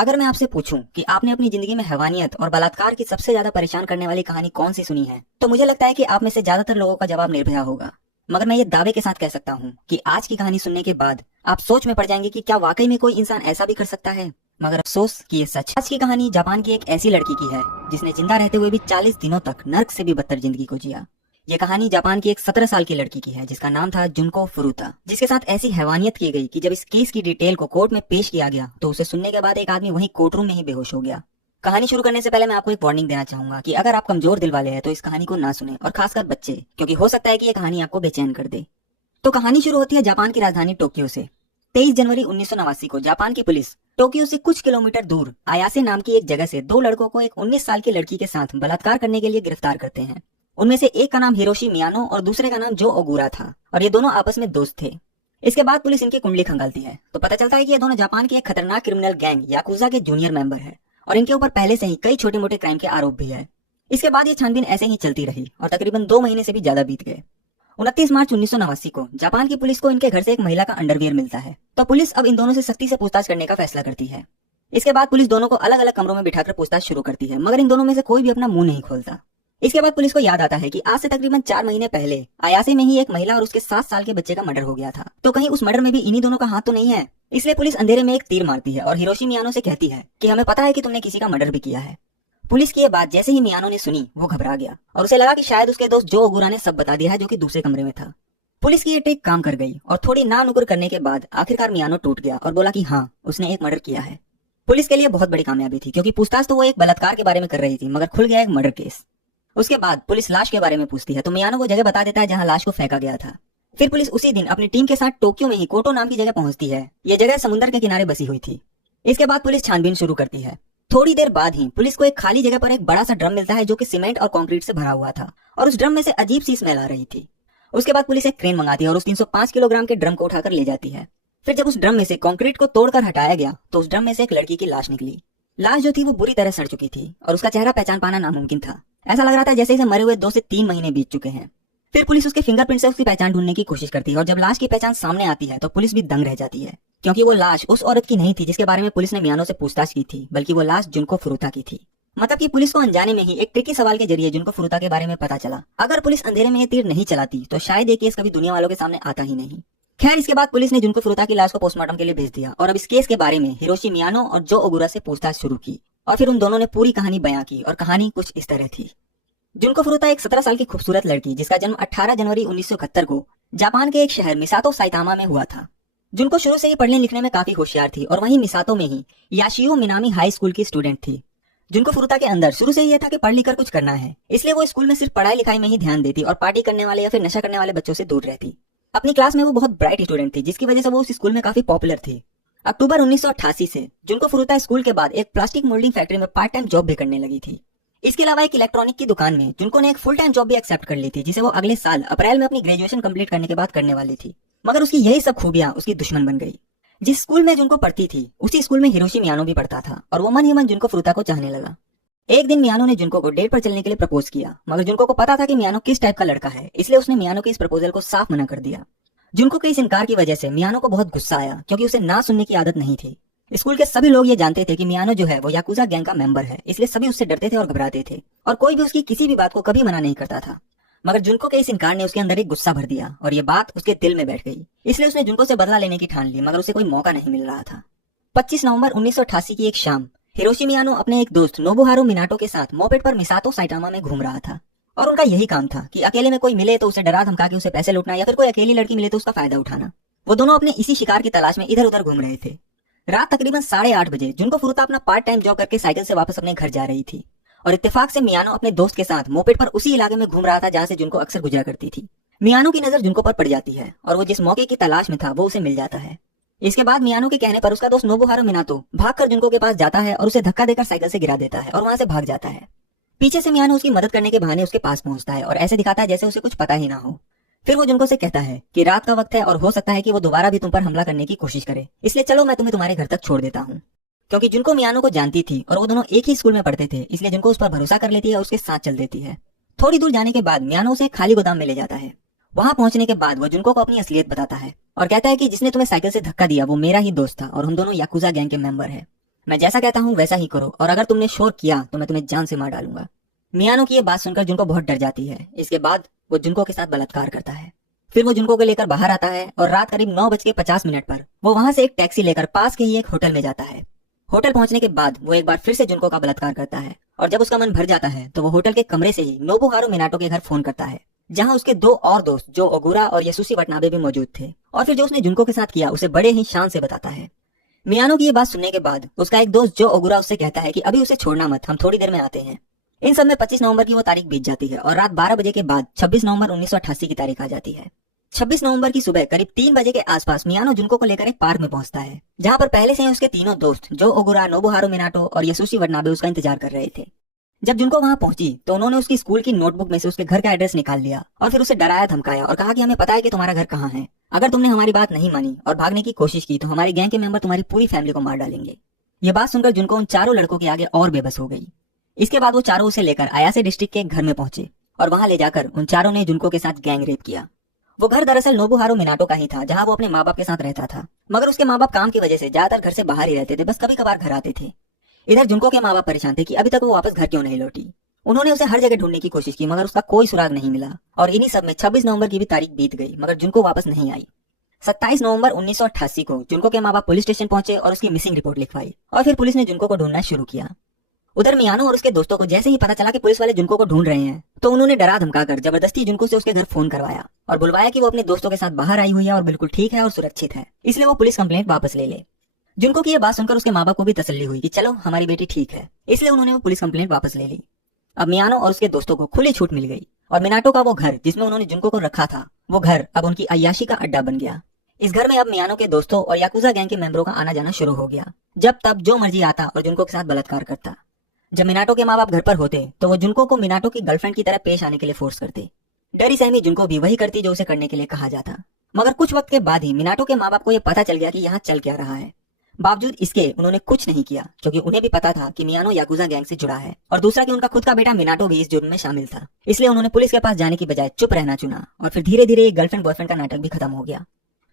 अगर मैं आपसे पूछूं कि आपने अपनी जिंदगी में हैवानियत और बलात्कार की सबसे ज्यादा परेशान करने वाली कहानी कौन सी सुनी है, तो मुझे लगता है कि आप में से ज्यादातर लोगों का जवाब निर्भया होगा। मगर मैं ये दावे के साथ कह सकता हूँ कि आज की कहानी सुनने के बाद आप सोच में पड़ जाएंगे कि क्या वाकई में कोई इंसान ऐसा भी कर सकता है। मगर अफसोस कि ये सच। आज की कहानी जापान की एक ऐसी लड़की की है जिसने जिंदा रहते हुए भी 40 दिनों तक नर्क से भी बदतर जिंदगी को जिया। ये कहानी जापान की एक 17 साल की लड़की की है जिसका नाम था जुनको फुरुता, जिसके साथ ऐसी हैवानियत की गई कि जब इस केस की डिटेल को कोर्ट में पेश किया गया तो उसे सुनने के बाद एक आदमी वहीं कोर्ट रूम में ही बेहोश हो गया। कहानी शुरू करने से पहले मैं आपको एक वार्निंग देना चाहूंगा कि अगर आप कमजोर दिल वाले हैं तो इस कहानी को ना सुने, और खासकर बच्चे, क्योंकि हो सकता है कि ये कहानी आपको बेचैन कर दे। तो कहानी शुरू होती है जापान की राजधानी टोक्यो से। 23 जनवरी 1989 को जापान की पुलिस टोक्यो से कुछ किलोमीटर दूर आयासे नाम की एक जगह से दो लड़कों को एक 19 साल की लड़की के साथ बलात्कार करने के लिए गिरफ्तार करते हैं। उनमें से एक का नाम हिरोशी मियानो और दूसरे का नाम जो ओगुरा था, और ये दोनों आपस में दोस्त थे। इसके बाद पुलिस इनकी कुंडली खंगालती है तो पता चलता है कि ये दोनों जापान की एक खतरनाक क्रिमिनल गैंग याकुजा के जूनियर मेंबर है और इनके ऊपर पहले से ही कई छोटे मोटे क्राइम के आरोप भी है। इसके बाद ये छानबीन ऐसे ही चलती रही और तकरीबन 2 महीने से भी ज्यादा बीत गए। 29 मार्च 1989 को जापान की पुलिस को इनके घर से एक महिला का अंडरवियर मिलता है, तो पुलिस अब इन दोनों से सख्ती से पूछताछ करने का फैसला करती है। इसके बाद पुलिस दोनों को अलग अलग कमरों में बिठाकर पूछताछ शुरू करती है, मगर इन दोनों में से कोई भी अपना मुंह नहीं खोलता। इसके बाद पुलिस को याद आता है कि आज से तकरीबन 4 महीने पहले आयासे में ही एक महिला और उसके 7 साल के बच्चे का मर्डर हो गया था, तो कहीं उस मर्डर में भी इन्हीं दोनों का हाथ तो नहीं है। इसलिए पुलिस अंधेरे में एक तीर मारती है और हिरोशी मियानो से कहती है कि हमें पता है कि तुमने किसी का मर्डर भी किया है। पुलिस की ये बात जैसे ही मियानो ने सुनी वो घबरा गया और उसे लगा कि शायद उसके दोस्त जो ओगुरा ने सब बता दिया है, जो कि दूसरे कमरे में था। पुलिस की ये ट्रिक काम कर गई और थोड़ी ना नुकुर करने के बाद आखिरकार मियानो टूट गया और बोला कि हाँ, उसने एक मर्डर किया है। पुलिस के लिए बहुत बड़ी कामयाबी थी, क्योंकि पूछताछ तो वो एक बलात्कार के बारे में कर रही थी, मगर खुल गया एक मर्डर केस। उसके बाद पुलिस लाश के बारे में पूछती है तो मियानो को जगह बता देता है जहां लाश को फेंका गया था। फिर पुलिस उसी दिन अपनी टीम के साथ टोक्यो में ही कोटो नाम की जगह पहुंचती है। यह जगह समुद्र के किनारे बसी हुई थी। इसके बाद पुलिस छानबीन शुरू करती है। थोड़ी देर बाद ही पुलिस को एक खाली जगह पर एक बड़ा सा ड्रम मिलता है जो कि सीमेंट और कंक्रीट से भरा हुआ था, और उस ड्रम में से अजीब सी स्मेल आ रही थी। उसके बाद पुलिस एक क्रेन मंगाती है और उस 305 किलोग्राम के ड्रम को उठाकर ले जाती है। फिर जब उस ड्रम में से कंक्रीट को तोड़कर हटाया गया तो उस ड्रम में से एक लड़की की लाश निकली। लाश जो थी वो बुरी तरह सड़ चुकी थी और उसका चेहरा पहचान पाना नामुमकिन था। ऐसा लग रहा था जैसे इसे मरे हुए 2 से 3 महीने बीत चुके हैं। फिर पुलिस उसके फिंगरप्रिंट से उसकी पहचान ढूंढने की कोशिश करती है, और जब लाश की पहचान सामने आती है तो पुलिस भी दंग रह जाती है, क्योंकि वो लाश उस औरत की नहीं थी जिसके बारे में पुलिस ने मियानो से पूछताछ की थी, बल्कि वो लाश जुनको फुरुता की थी। मतलब कि पुलिस को अनजाने में ही एक ट्रिकी सवाल के जरिए जुनको फुरुता के बारे में पता चला। अगर पुलिस अंधेरे में ये तीर नहीं चलाती तो शायद ये केस कभी दुनिया वालों के सामने आता ही नहीं। खैर, इसके बाद पुलिस ने जुनको फुरुता की लाश को पोस्टमार्टम के लिए भेज दिया और अब इस केस के बारे में हिरोशी मियानो और जो ओगुरा से पूछताछ शुरू की, और फिर उन दोनों ने पूरी कहानी बयां की, और कहानी कुछ इस तरह थी। जुनको फुरुता एक 17 साल की खूबसूरत लड़की जिसका जन्म 18 जनवरी 1971 को जापान के एक शहर मिसातो साइतामा में हुआ था। जुनको शुरू से ही पढ़ने लिखने में काफी होशियार थी और वहीं मिसातो में ही याशियो मिनामी हाई स्कूल की स्टूडेंट थी। जुनको फुरुता के अंदर शुरू से ही यह था कि पढ़ लिख कर कुछ करना है, इसलिए वो स्कूल में सिर्फ पढ़ाई लिखाई में ही ध्यान देती और पार्टी करने वाले या फिर नशा करने वाले बच्चों से दूर रहती। अपनी क्लास में वो बहुत ब्राइट स्टूडेंट थी, जिसकी वजह से वो उस स्कूल में काफी पॉपुलर थी। अक्टूबर 1988 से जुनको फुरुता स्कूल के बाद एक प्लास्टिक मोल्डिंग फैक्ट्री में पार्ट टाइम जॉब भी करने लगी थी। इसके अलावा एक इलेक्ट्रॉनिक की दुकान में जुनको ने एक फुल टाइम जॉब भी एक्सेप्ट कर ली थी, जिसे वो अगले साल अप्रैल में अपनी ग्रेजुएशन कंप्लीट करने के बाद करने वाली थी। मगर उसकी यही सब खूबियां उसकी दुश्मन बन गई। जिस स्कूल में जुनको पढ़ती थी उसी स्कूल में हिरोशी मियानो भी पढ़ता था, और वो मन ही मन जुनको फुरुता को चाहने लगा। एक दिन मियानो ने जुनको को डेट पर चलने के लिए प्रपोज किया, मगर जुनको को पता था कि मियानो किस टाइप का लड़का है, इसलिए उसने मियानो के इस प्रपोजल को साफ मना कर दिया। जुनको के इस इनकार की वजह से मियानो को बहुत गुस्सा आया, क्योंकि उसे ना सुनने की आदत नहीं थी। स्कूल के सभी लोग ये जानते थे कि मियानो जो है वो याकुजा गैंग का मेंबर है, इसलिए सभी उससे डरते थे और घबराते थे, और कोई भी उसकी किसी भी बात को कभी मना नहीं करता था। मगर जुनको के इस इनकार ने उसके अंदर एक गुस्सा भर दिया और ये बात उसके दिल में बैठ गई, इसलिए उसने जुनको से बदला लेने की ठान ली, मगर उसे कोई मौका नहीं मिल रहा था। 25 नवंबर 1988 की एक शाम हिरोशी मियानो अपने एक दोस्त नोबुहारू मिनाटो के साथ मोपेड पर मिसातो साइटामा में घूम रहा था, और उनका यही काम था कि अकेले में कोई मिले तो उसे डरा धमका के उसे पैसे लूटना, या फिर कोई अकेली लड़की मिले तो उसका फायदा उठाना। वो दोनों अपने इसी शिकार की तलाश में इधर उधर घूम रहे थे। रात तकरीबन 8:30 बजे जुनको फुरुता अपना पार्ट टाइम जॉब करके साइकिल से वापस अपने घर जा रही थी, और इत्तेफाक से मियानो अपने दोस्त के साथ मोपेड पर उसी इलाके में घूम रहा था जहां से जुनको अक्सर गुजरा करती थी। मियानो की नजर जुनको पर पड़ जाती है और वो जिस मौके की तलाश में था वो उसे मिल जाता है। इसके बाद मियानो के कहने पर उसका दोस्त नोबुहारू मिनातो भागकर जुनको के पास जाता है और उसे धक्का देकर साइकिल से गिरा देता है और वहां से भाग जाता है। पीछे से मियानो उसकी मदद करने के बहाने उसके पास पहुंचता है और ऐसे दिखाता है जैसे उसे कुछ पता ही ना हो। फिर वो जुनको से कहता है कि रात का वक्त है और हो सकता है कि वो दोबारा भी तुम पर हमला करने की कोशिश करे, इसलिए चलो मैं तुम्हें तुम्हारे घर तक छोड़ देता हूँ। क्योंकि जुनको मियानो को जानती थी और वो दोनों एक ही स्कूल में पढ़ते थे, इसलिए जुनको उस पर भरोसा कर लेती है और उसके साथ चल देती है। थोड़ी दूर जाने के बाद मियानो उसे एक खाली गोदाम में ले जाता है। वहां पहुंचने के बाद वो जुनको को अपनी असलियत बताता है और कहता है कि जिसने तुम्हें साइकिल से धक्का दिया वो मेरा ही दोस्त था और हम दोनों याकुजा गैंग के मेंबर है। मैं जैसा कहता हूँ वैसा ही करो, और अगर तुमने शोर किया तो मैं तुम्हें जान से मार डालूंगा। मियानो की ये बात सुनकर जुनको बहुत डर जाती है। इसके बाद वो जुनको के साथ बलात्कार करता है। फिर वो जुनको को लेकर बाहर आता है और रात करीब 9:50 पर वो वहां से एक टैक्सी लेकर पास के ही एक होटल में जाता है। होटल पहुंचने के बाद वो एक बार फिर से जुनको का बलात्कार करता है, और जब उसका मन भर जाता है तो वो होटल के कमरे से ही नोबुहारू मिनाटो के घर फोन करता है, जहां उसके दो और दोस्त जो ओगुरा और यासुशी वटनाबे भी मौजूद थे। और फिर जो उसने जुनको के साथ किया उसे बड़े ही शान से बताता है। मियानो की ये बात सुनने के बाद उसका एक दोस्त जो ओगुरा उससे कहता है कि अभी उसे छोड़ना मत, हम थोड़ी देर में आते हैं। इन सब में 25 नवंबर की वो तारीख बीत जाती है और रात 12 बजे के बाद 26 नवंबर 1988 की तारीख आ जाती है। 26 नवंबर की सुबह करीब 3 बजे के आसपास मियानो जुनको को लेकर एक पार्क में पहुंचता है, जहां पर पहले से ही उसके तीनों दोस्त जो ओगुरा, नोबुहारू मिनाटो और यासुशी वटनाबे उसका इंतजार कर रहे थे। जब जुनको वहां पहुंची तो उन्होंने उसकी स्कूल की नोटबुक में से उसके घर का एड्रेस निकाल लिया और फिर उसे डराया धमकाया और कहा कि हमें पता है कि तुम्हारा घर कहाँ है। अगर तुमने हमारी बात नहीं मानी और भागने की कोशिश की तो हमारे गैंग के मेंबर तुम्हारी पूरी फैमिली को मार डालेंगे। ये बात सुनकर जुनको उन चारों लड़कों के आगे और बेबस हो गई। इसके बाद वो चारों उसे लेकर आयासे डिस्ट्रिक्ट के एक घर में पहुंचे और वहां ले जाकर उन चारों ने जुनको के साथ गैंग रेप किया। वो घर दरअसल नोबुहारू मिनाटो का ही था, जहां वो अपने माँ बाप के साथ रहता था, मगर उसके माँ बाप काम की वजह से ज्यादातर घर से बाहर ही रहते थे, बस कभी कभार घर आते थे। इधर जुनको के माँ बाप परेशान थे कि अभी तक वो वापस घर क्यों नहीं लौटी। उन्होंने उसे हर जगह ढूंढने की कोशिश की मगर उसका कोई सुराग नहीं मिला, और इन्हीं सब में 26 नवंबर की भी तारीख बीत गई मगर जुनको वापस नहीं आई। 27 नवंबर 1988 को जुनको के माँ बाप पुलिस स्टेशन पहुंचे और उसकी मिसिंग रिपोर्ट लिखवाई, और फिर पुलिस ने जुनको को ढूंढना शुरू किया। उधर मियानो और उसके दोस्तों को जैसे ही पता चला कि पुलिस वाले जुनको को ढूंढ रहे हैं तो उन्होंने डरा धमकाकर जबरदस्ती जुनको से उसके घर फोन करवाया और बुलवाया कि वो अपने दोस्तों के साथ बाहर आई हुई है और बिल्कुल ठीक है और सुरक्षित है, इसलिए वो पुलिस कंप्लेंट वापस ले ले। जुनको की ये बात सुनकर उसके माँ बाप को भी तसल्ली हुई कि चलो हमारी बेटी ठीक है, इसलिए उन्होंने वो पुलिस कंप्लेंट वापस ले ली। अब मियानो और उसके दोस्तों को खुली छूट मिल गई और मिनाटो का वो घर जिसमें उन्होंने जुनको को रखा था वो घर अब उनकी अय्याशी का अड्डा बन गया। इस घर में अब मियानो के दोस्तों और याकुजा गैंग के मेंबरों का आना जाना शुरू हो गया, जब तब जो मर्जी आता और जुनको के साथ बलात्कार करता। जब मिनाटो के माँ बाप घर पर होते तो वो जुनको को मिनाटो की गर्लफ्रेंड की तरह पेश आने के लिए फोर्स करते। डरी सहमी जुनको भी वही करती जो उसे करने के लिए कहा जाता, मगर कुछ वक्त के बाद ही मिनाटो के माँ बाप को यह पता चल गया कि यहाँ चल क्या रहा है। बावजूद इसके उन्होंने कुछ नहीं किया क्योंकि उन्हें भी पता था कि मियानो याकुजा गैंग से जुड़ा है, और दूसरा कि उनका खुद का बेटा मिनाटो भी इस जुर्म में शामिल था, इसलिए उन्होंने पुलिस के पास जाने की बजाय चुप रहना चुना। और फिर धीरे धीरे गर्लफ्रेंड बॉयफ्रेंड का नाटक भी खत्म हो गया।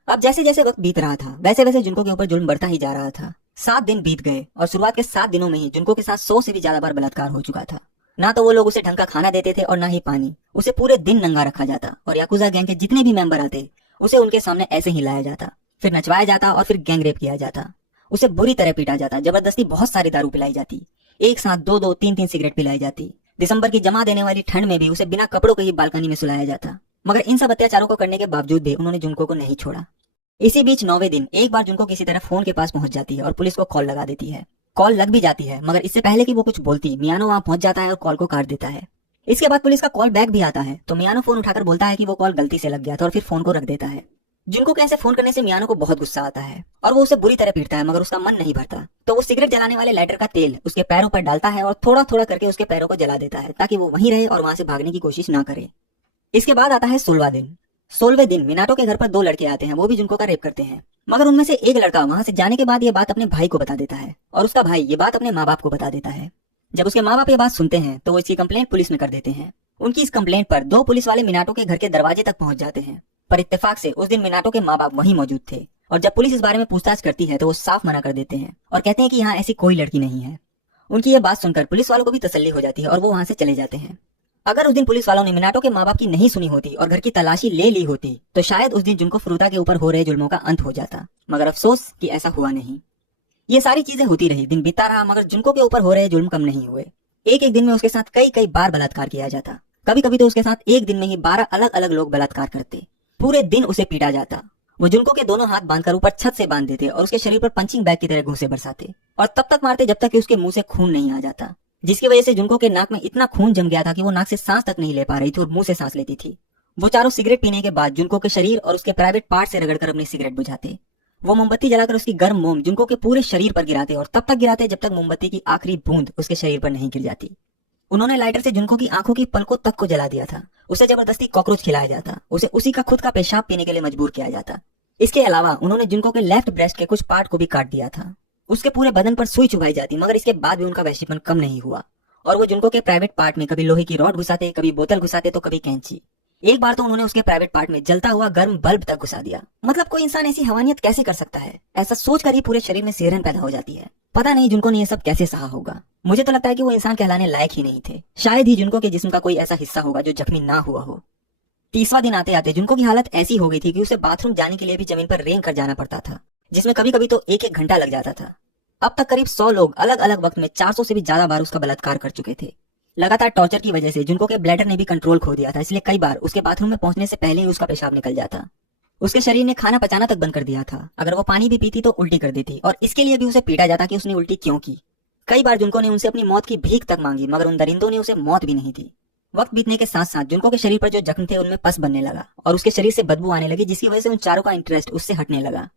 अब जैसे जैसे वक्त बीत रहा था वैसे वैसे जुनको के ऊपर जुल्म बढ़ता ही जा रहा था। 7 दिन बीत गए और शुरुआत के 7 दिनों में ही जुनको के साथ 100 से भी ज्यादा बार बलात्कार हो चुका था। ना तो वो लोग उसे ढंग का खाना देते थे और ना ही पानी, उसे पूरे दिन नंगा रखा जाता और याकुजा गैंग के जितने भी मेंबर आते उसे उनके सामने ऐसे ही लाया जाता, फिर नचवाया जाता और फिर गैंग रेप किया जाता। उसे बुरी तरह पीटा जाता, जबरदस्ती बहुत सारी दारू पिलाई जाती, एक साथ 2-2, 3-3 सिगरेट पिलाई जाती। दिसंबर की जमा देने वाली ठंड में भी उसे बिना कपड़ों के ही बालकनी में सुलाया जाता। मगर इन सब अत्याचारों को करने के बावजूद भी उन्होंने जुनको को नहीं छोड़ा। इसी बीच 9वें दिन एक बार जुनको किसी तरह फोन के पास पहुंच जाती है और पुलिस को कॉल लगा देती है। कॉल लग भी जाती है मगर इससे पहले कि वो कुछ बोलती मियानो वहां पहुंच जाता है और कॉल को काट देता है। इसके बाद पुलिस का कॉल बैक भी आता है तो मियानो फोन उठाकर बोलता है कि वो कॉल गलती से लग गया था और फिर फोन को रख देता है। जुनको के ऐसे फोन करने से मियानो को बहुत गुस्सा आता है और वो उसे बुरी तरह पीटता है, मगर उसका मन नहीं भरता तो वो सिगरेट जलाने वाले लाइटर का तेल उसके पैरों पर डालता है और थोड़ा थोड़ा करके उसके पैरों को जला देता है ताकि वो वहीं रहे और वहां से भागने की कोशिश ना करे। इसके बाद आता है 16वां दिन। 16वें दिन मिनाटो के घर पर 2 लड़के आते हैं, वो भी जुनको का रेप करते हैं, मगर उनमें से एक लड़का वहां से जाने के बाद ये बात अपने भाई को बता देता है और उसका भाई ये बात अपने माँ बाप को बता देता है। जब उसके माँ बाप ये बात सुनते हैं तो वो इसकी कंप्लेंट पुलिस में कर देते हैं। उनकी इस कंप्लेंट पर 2 पुलिस वाले मिनाटो के घर के दरवाजे तक पहुंच जाते हैं, पर इत्तेफाक से उस दिन मिनाटो के माँ बाप वहीं मौजूद थे और जब पुलिस इस बारे में पूछताछ करती है तो वो साफ मना कर देते हैं और कहते हैं कि यहाँ ऐसी कोई लड़की नहीं है। उनकी ये बात सुनकर पुलिस वालों को भी तसल्ली हो जाती है और वो वहां से चले जाते हैं। अगर उस दिन पुलिस वालों ने मिनाटो के माँ बाप की नहीं सुनी होती और घर की तलाशी ले ली होती तो शायद उस दिन जुनको फुरुता के ऊपर हो रहे जुल्मों का अंत हो जाता, मगर अफसोस कि ऐसा हुआ नहीं। ये सारी चीजें होती रही, दिन बीता रहा, मगर जुनको के ऊपर हो रहे जुल्म कम नहीं हुए। एक एक दिन में उसके साथ कई कई बार बलात्कार किया जाता, कभी कभी तो उसके साथ एक दिन में ही 12 अलग अलग लोग बलात्कार करते। पूरे दिन उसे पीटा जाता। वो जुनको के दोनों हाथ बांधकर ऊपर छत से बांध देते और उसके शरीर पर पंचिंग बैग की तरह घूंसे बरसाते और तब तक मारते जब तक कि उसके मुंह से खून नहीं आ जाता, जिसकी वजह से जुनको के नाक में इतना खून जम गया था कि वो नाक से सांस तक नहीं ले पा रही थी और मुंह से सांस लेती थी। वो चारों सिगरेट पीने के बाद जुनको के शरीर और उसके प्राइवेट पार्ट से रगड़कर अपनी सिगरेट बुझाते। वो मोमबत्ती जलाकर उसकी गर्म मोम जुनको के पूरे शरीर पर गिराते और तब तक गिराते जब तक मोमबत्ती की आखिरी बूंद उसके शरीर पर नहीं गिर जाती। उन्होंने लाइटर से जुनको की आंखों की पलकों तक को जला दिया था। उसे जबरदस्ती कॉकरोच खिलाया जाता, उसे उसी का खुद का पेशाब पीने के लिए मजबूर किया जाता। इसके अलावा उन्होंने जुनको के लेफ्ट ब्रेस्ट के कुछ पार्ट को भी काट दिया था। उसके पूरे बदन पर सुई चुभाई जाती, मगर इसके बाद भी उनका वहशीपन कम नहीं हुआ और वो जुनको के प्राइवेट पार्ट में कभी लोहे की रॉड घुसाते, कभी बोतल घुसाते तो कभी कैंची। एक बार तो उन्होंने उसके प्राइवेट पार्ट में जलता हुआ गर्म बल्ब तक घुसा दिया। मतलब कोई इंसान ऐसी हवानियत कैसे कर सकता है? ऐसा सोचकर ही पूरे शरीर में सिहरन पैदा हो जाती है। पता नहीं जुनको ने ये सब कैसे सहा होगा। मुझे तो लगता है कि वो इंसान कहलाने लायक ही नहीं थे। शायद ही जुनको के जिस्म का कोई ऐसा हिस्सा होगा जो जख्मी ना हुआ हो। 30वां दिन आते आते जुनको की हालत ऐसी हो गई थी कि उसे बाथरूम जाने के लिए भी जमीन पर रेंग कर जाना पड़ता था, जिसमें कभी कभी तो एक एक घंटा लग जाता था। अब तक करीब 100 लोग अलग अलग वक्त में 400 से भी ज्यादा बार उसका बलात्कार कर चुके थे। लगातार टॉर्चर की वजह से जुनको के ब्लैडर ने भी कंट्रोल खो दिया था, इसलिए कई बार उसके बाथरूम में पहुंचने से पहले ही उसका पेशाब निकल जाता। उसके शरीर ने खाना पचाना तक बंद कर दिया था। अगर वो पानी भी पीती तो उल्टी कर देती, और इसके लिए भी उसे पीटा जाता कि उसने उल्टी क्यों की। कई बार जुनको ने उनसे अपनी मौत की भीख तक मांगी, मगर उन दरिंदों ने उसे मौत भी नहीं दी। वक्त बीतने के साथ साथ जुनको के शरीर पर जो जख्म थे उनमें पस बनने लगा और उसके शरीर से बदबू आने लगी, जिसकी वजह से उन चारों का इंटरेस्ट उससे हटने लगा।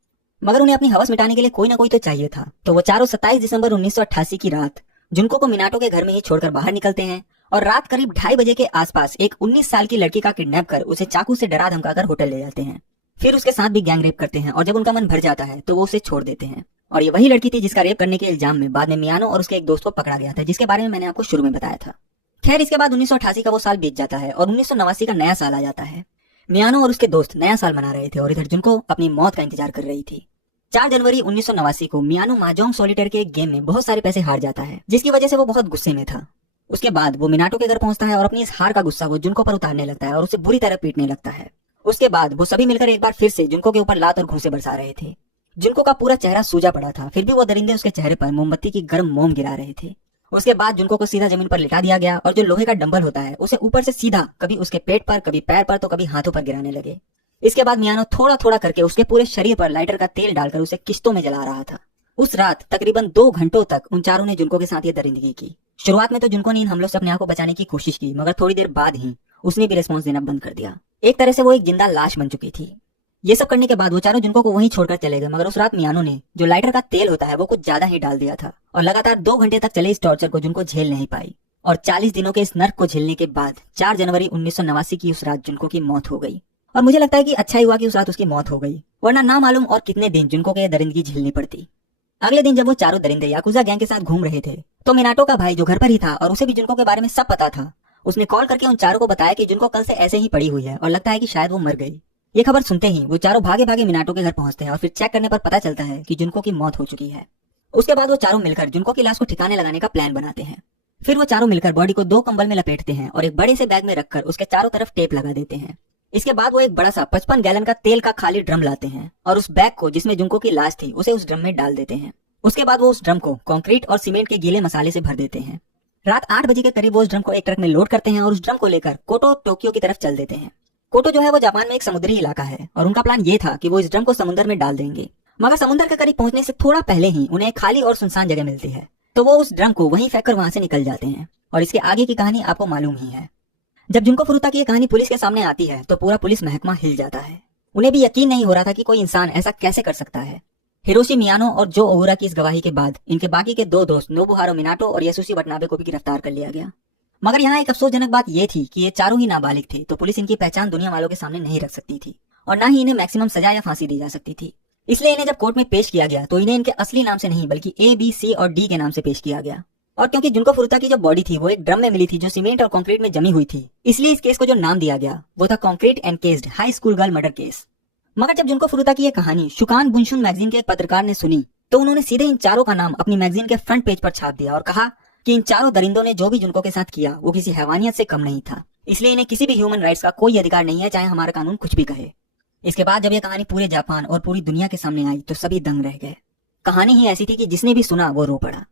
मगर उन्हें अपनी हवस मिटाने के लिए कोई ना कोई तो चाहिए था। तो वो चारों 27 दिसंबर 1988 की रात जुनको को मिनाटो के घर में ही छोड़कर बाहर निकलते हैं और रात करीब 2:30 बजे के आसपास एक 19 साल की लड़की का किडनैप कर उसे चाकू से डरा धमकाकर होटल ले जाते हैं। फिर उसके साथ भी गैंग रेप करते हैं और जब उनका मन भर जाता है तो वो उसे छोड़ देते हैं। और ये वही लड़की थी जिसका रेप करने के इल्जाम में बाद में मियानो और उसके एक दोस्त को पकड़ा गया था, जिसके बारे में मैंने आपको शुरू में बताया था। खैर, इसके बाद 1988 का वो साल बीत जाता है और 1989 का नया साल आ जाता है। मियानो और उसके दोस्त नया साल मना रहे थे और इधर जुनको अपनी मौत का इंतजार कर रही थी। 4 जनवरी 1989 को मियानो माजोंग सॉलिटेयर के एक गेम में बहुत सारे पैसे हार जाता है, जिसकी वजह से वो बहुत गुस्से में था। उसके बाद वो मिनाटो के घर पहुंचता है और अपनी इस हार का गुस्सा वो जुनको पर उतारने लगता है और उसे बुरी तरह पीटने लगता है। उसके बाद वो सभी मिलकर एक बार फिर से जुनको के ऊपर लात और घूंसे बरसा रहे थे। जुनको का पूरा चेहरा सूजा पड़ा था, फिर भी वो दरिंदे उसके चेहरे पर मोमबत्ती की गर्म मोम गिरा रहे थे। उसके बाद जुनको को सीधा जमीन पर लिटा दिया गया और जो लोहे का डंबल होता है उसे ऊपर से सीधा कभी उसके पेट पर, कभी पैर पर, तो कभी हाथों पर गिराने लगे। इसके बाद मियानो थोड़ा थोड़ा करके उसके पूरे शरीर पर लाइटर का तेल डालकर उसे किश्तों में जला रहा था। उस रात तकरीबन 2 घंटों तक उन चारों ने जुनको के साथ ये दरिंदगी की। शुरुआत में तो जुनको ने इन हमलों से अपने आप को बचाने की कोशिश की, मगर थोड़ी देर बाद ही उसने भी रिस्पॉन्स देना बंद कर दिया। एक तरह से वो एक जिंदा लाश बन चुकी थी। ये सब करने के बाद वो चारों जुनको को वहीं छोड़कर चले गए, मगर उस रात मियानो ने जो लाइटर का तेल होता है वो कुछ ज्यादा ही डाल दिया था और लगातार 2 घंटे तक चले इस टॉर्चर को जुनको झेल नहीं पाई। और 40 दिनों के इस नर्क को झेलने के बाद 4 जनवरी 1989 की उस रात जुनको की मौत हो गई। और मुझे लगता है कि अच्छा ही हुआ कि उस रात उसकी मौत हो गई, वरना ना मालूम और कितने दिन जुनको के दरिंदगी झेलनी पड़ती। अगले दिन जब वो चारों दरिंदे याकुजा गैंग के साथ घूम रहे थे तो मिनाटो का भाई जो घर पर ही था और उसे भी जुनको के बारे में सब पता था, उसने कॉल करके उन चारों को बताया कि जुनको कल से ऐसे ही पड़ी हुई है और लगता है कि शायद वो मर गई। ये खबर सुनते ही वो चारों भागे भागे मिनाटो के घर पहुंचते हैं और फिर चेक करने पर पता चलता है कि जुनको की मौत हो चुकी है। उसके बाद वो चारों मिलकर जुनको की लाश को ठिकाने लगाने का प्लान बनाते हैं। फिर वो चारों मिलकर बॉडी को 2 कंबल में लपेटते हैं और एक बड़े से बैग में रखकर उसके चारों तरफ टेप लगा देते हैं। इसके बाद वो एक बड़ा सा 55 गैलन का तेल का खाली ड्रम लाते हैं और उस बैग को जिसमें जुनको की लाश थी उसे उस ड्रम में डाल देते हैं। उसके बाद वो उस ड्रम को कंक्रीट और सीमेंट के गीले मसाले से भर देते हैं। रात 8 बजे के करीब वो उस ड्रम को एक ट्रक में लोड करते हैं और उस ड्रम को लेकर कोटो टोक्यो की तरफ चल देते हैं। कोटो जो है वो जापान में एक समुद्री इलाका है और उनका प्लान ये था कि वो इस ड्रम को समुद्र में डाल देंगे, मगर समुद्र के करीब पहुंचने से थोड़ा पहले ही उन्हें एक खाली और सुनसान जगह मिलती है, तो वो उस ड्रम को वहीं फेंककर वहां से निकल जाते हैं। और इसके आगे की कहानी आपको मालूम ही है। जब जुनको फुरुता की ये कहानी पुलिस के सामने आती है तो पूरा पुलिस महकमा हिल जाता है। उन्हें भी यकीन नहीं हो रहा था कि कोई इंसान ऐसा कैसे कर सकता है। हिरोशी मियानो और जो ओगुरा की इस गवाही के बाद इनके बाकी के 2 दोस्त नोबुहारो मिनाटो और यासुशी वटनाबे को भी गिरफ्तार कर लिया गया। मगर यहाँ एक अफसोसजनक बात ये थी कि ये चारों ही नाबालिग थे, तो पुलिस इनकी पहचान दुनिया वालों के सामने नहीं रख सकती थी और ना ही इन्हें मैक्सिमम सजा या फांसी दी जा सकती थी। इसलिए इन्हें जब कोर्ट में पेश किया गया तो इन्हें इनके असली नाम से नहीं बल्कि A, B, C और D के नाम से पेश किया गया। और क्योंकि जुनको फुरुता की जो बॉडी थी वो एक ड्रम में मिली थी जो सीमेंट और कंक्रीट में जमी हुई थी, इसलिए इस केस को जो नाम दिया गया वो था concrete encased high school girl murder case. मगर जब जुनको फुरुता की ये कहानी शुकान बुनशुन मैगजीन के एक पत्रकार ने सुनी तो उन्होंने सीधे इन चारों का नाम अपनी मैगजीन के फ्रंट पेज पर छाप दिया और कहा कि इन चारों दरिंदों ने जो भी जुनको के साथ किया वो किसी हैवानियत से कम नहीं था, इसलिए इन्हें किसी भी ह्यूमन राइट्स का कोई अधिकार नहीं है, चाहे हमारा कानून कुछ भी कहे। इसके बाद जब यह कहानी पूरे जापान और पूरी दुनिया के सामने आई तो सभी दंग रह गए। कहानी ही ऐसी थी कि जिसने भी सुना वो रो पड़ा।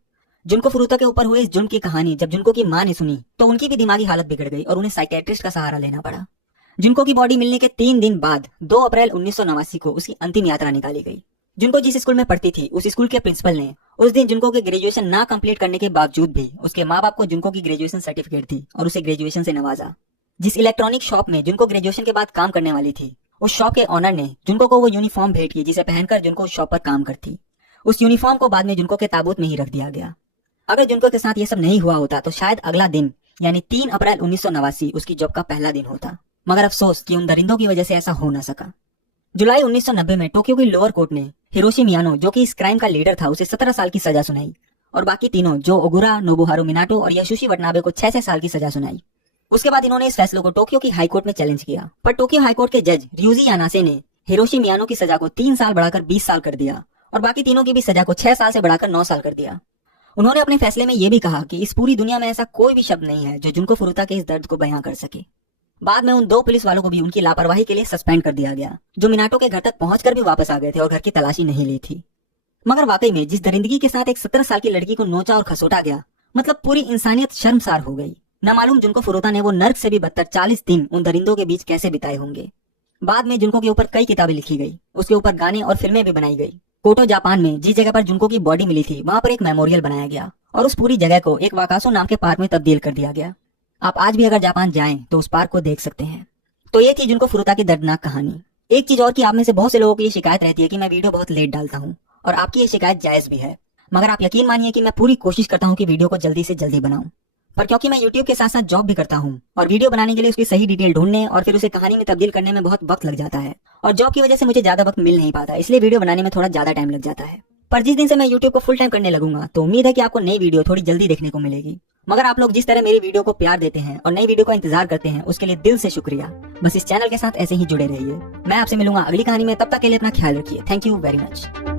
जुनको फुरुता के ऊपर हुए इस जुर्म की कहानी जब जुनको की मां ने सुनी तो उनकी भी दिमागी हालत बिगड़ गई और उन्हें साइकियाट्रिस्ट का सहारा लेना पड़ा। जुनको की बॉडी मिलने के 3 दिन बाद 2 अप्रैल 1989 को उसकी अंतिम यात्रा निकाली गई। जुनको जिस स्कूल में पढ़ती थी उस स्कूल के प्रिंसिपल ने उस दिन जुनको के ग्रेजुएशन ना कंप्लीट करने के बावजूद भी उसके माँ बाप को जुनको की ग्रेजुएशन सर्टिफिकेट दी और उसे ग्रेजुएशन से नवाजा। जिस इलेक्ट्रॉनिक शॉप में जुनको ग्रेजुएशन के बाद काम करने वाली थी उस शॉप के ऑनर ने जुनको को वो यूनिफॉर्म भेंट की जिसे पहनकर जुनको उस शॉप पर काम करती। उस यूनिफॉर्म को बाद में जुनको के ताबूत में ही रख दिया गया। अगर जुनको के साथ ये सब नहीं हुआ होता तो शायद अगला दिन यानी 3 अप्रैल 1989 उसकी जॉब का पहला दिन होता, मगर अफसोस कि उन दरिंदों की वजह से ऐसा हो न सका। जुलाई 1990 में टोक्यो की लोअर कोर्ट ने हिरोशी मियानो जो कि इस क्राइम का लीडर था उसे 17 साल की सजा सुनाई और बाकी तीनों जो ओगुरा, नोबुहारो मिनाटो और यासुशी वटनाबे को 6 साल की सजा सुनाई। उसके बाद इन्होंने इस फैसले को टोक्यो की हाई कोर्ट में चैलेंज किया, पर टोक्यो हाई कोर्ट के जज रियूजी यानासे ने हिरोशी मियानो की सजा को 3 साल बढ़ाकर 20 साल कर दिया और बाकी तीनों की भी सजा को 6 साल से बढ़ाकर 9 साल कर दिया। उन्होंने अपने फैसले में ये भी कहा कि इस पूरी दुनिया में ऐसा कोई भी शब्द नहीं है जो जुनको फुरुता के इस दर्द को बयां कर सके। बाद में उन 2 पुलिस वालों को भी उनकी लापरवाही के लिए सस्पेंड कर दिया गया, जो मिनाटो के घर तक पहुंचकर भी वापस आ गए थे और घर की तलाशी नहीं ली थी। मगर वाकई में जिस दरिंदगी के साथ एक 17 साल की लड़की को नोचा और खसोटा गया, मतलब पूरी इंसानियत शर्मसार हो गई। न मालूम जुनको फुरुता ने वो नर्क से भी बदतर 40 दिन उन दरिंदों के बीच कैसे बिताए होंगे। बाद में जुनको के ऊपर कई किताबें लिखी गई, उसके ऊपर गाने और फिल्में भी बनाई गई। कोटो जापान में जिस जगह पर जुनको की बॉडी मिली थी वहां पर एक मेमोरियल बनाया गया और उस पूरी जगह को एक वाकासो नाम के पार्क में तब्दील कर दिया गया। आप आज भी अगर जापान जाएं तो उस पार्क को देख सकते हैं। तो ये थी जुनको फुरुता की दर्दनाक कहानी। एक चीज और कि आप में से बहुत से लोगों की ये शिकायत रहती है कि मैं वीडियो बहुत लेट डालता हूँ, और आपकी ये शिकायत जायज भी है। मगर आप यकीन मानिए कि मैं पूरी कोशिश करता हूँ कि वीडियो को जल्दी से जल्दी बनाऊं, पर क्योंकि मैं यूट्यूब के साथ साथ जॉब भी करता हूँ और वीडियो बनाने के लिए उसकी सही डिटेल ढूंढने और फिर उसे कहानी में तब्दील करने में बहुत वक्त लग जाता है, और जॉब की वजह से मुझे ज्यादा वक्त मिल नहीं पाता, इसलिए वीडियो बनाने में थोड़ा ज्यादा टाइम लग जाता है। पर जिस दिन से मैं यूट्यूब को फुल टाइम करने लगूंगा तो उम्मीद है कि आपको नई वीडियो थोड़ी जल्दी देखने को मिलेगी। मगर आप लोग जिस तरह मेरी वीडियो को प्यार देते हैं और नई वीडियो का इंतजार करते हैं उसके लिए दिल से शुक्रिया। बस इस चैनल के साथ ऐसे ही जुड़े रहिए। मैं आपसे मिलूंगा अगली कहानी में, तब तक के लिए अपना ख्याल रखिए। Thank you very much.